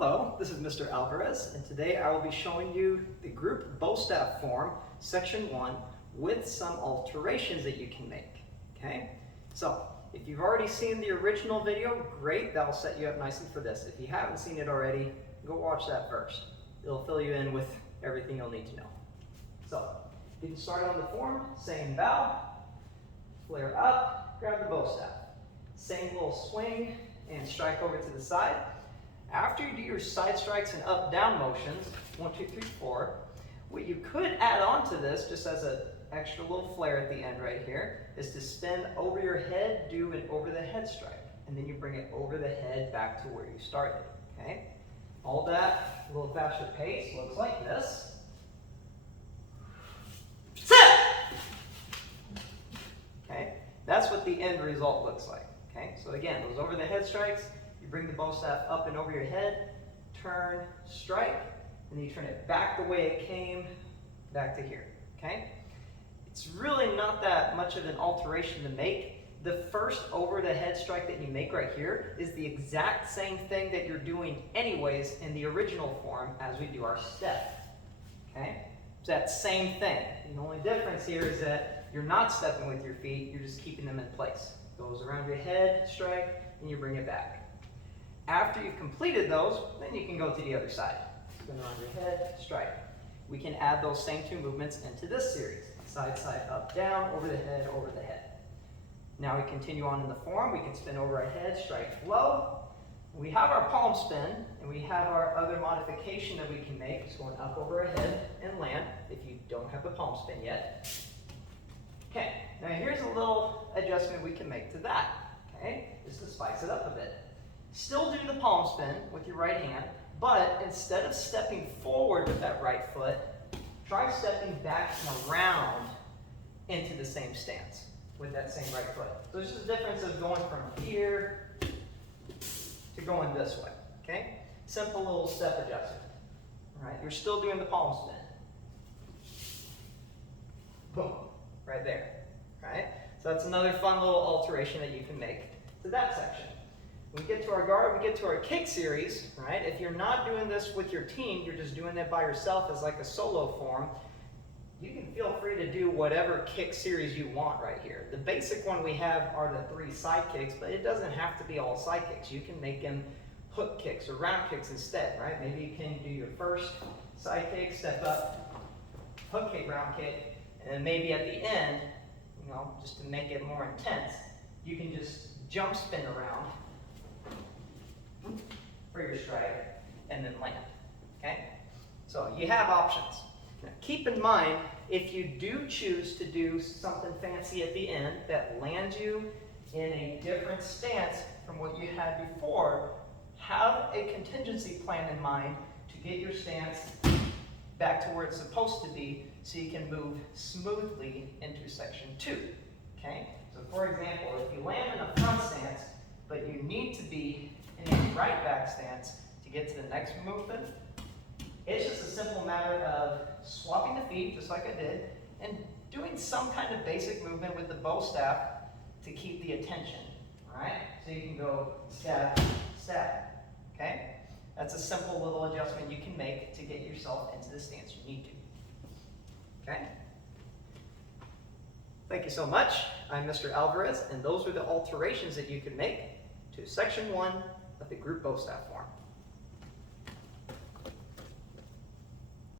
Hello, this is Mr. Alvarez, and today I will be showing you the group bow staff form, section 1, with some alterations that you can make. Okay, so if you've already seen the original video, great, that'll set you up nicely for this. If you haven't seen it already, go watch that first. It'll fill you in with everything you'll need to know. So, you can start on the form, same bow, flare up, grab the bow staff. Same little swing and strike over to the side. After you do your side strikes and up-down motions, 1, 2, 3, 4, what you could add on to this, just as an extra little flare at the end right here, is to spin over your head, do an over-the-head strike, and then you bring it over the head back to where you started, okay? All that, a little faster pace, looks like this. Okay, that's what the end result looks like, okay? So again, those over-the-head strikes, you bring the bow staff up and over your head, turn, strike, and then you turn it back the way it came, back to here, okay? It's really not that much of an alteration to make. The first over-the-head strike that you make right here is the exact same thing that you're doing anyways in the original form as we do our step, okay? It's that same thing. The only difference here is that you're not stepping with your feet, you're just keeping them in place. Goes around your head, strike, and you bring it back. After you've completed those, then you can go to the other side. Spin around your head, strike. We can add those same two movements into this series. Side, side, up, down, over the head, over the head. Now we continue on in the form. We can spin over our head, strike low. We have our palm spin, and we have our other modification that we can make. It's going up over our head and land, if you don't have the palm spin yet. Okay, now here's a little adjustment we can make to that, okay, just to spice it up a bit. Still do the palm spin with your right hand, but instead of stepping forward with that right foot, try stepping back and around into the same stance with that same right foot. So there's just a difference of going from here to going this way, okay? Simple little step adjustment, all right? You're still doing the palm spin. Boom, right there, right? So that's another fun little alteration that you can make to that section. When we get to our guard, we get to our kick series, right? If you're not doing this with your team, you're just doing it by yourself as like a solo form, you can feel free to do whatever kick series you want right here. The basic one we have are the 3 side kicks, but it doesn't have to be all side kicks. You can make them hook kicks or round kicks instead, right? Maybe you can do your first side kick, step up, hook kick, round kick, and then maybe at the end, you know, just to make it more intense, you can just jump spin around for your strike and then land, okay? So you have options. Now keep in mind, if you do choose to do something fancy at the end that lands you in a different stance from what you had before, have a contingency plan in mind to get your stance back to where it's supposed to be so you can move smoothly into section 2, okay? So for example, if you land in a front stance, but you need to be in a right back stance to get to the next movement, it's just a simple matter of swapping the feet, just like I did, and doing some kind of basic movement with the bow staff to keep the attention, all right? So you can go stab, stab, okay? That's a simple little adjustment you can make to get yourself into the stance you need to, okay? Thank you so much. I'm Mr. Alvarez, and those are the alterations that you can make to section 1 of the group bow staff form.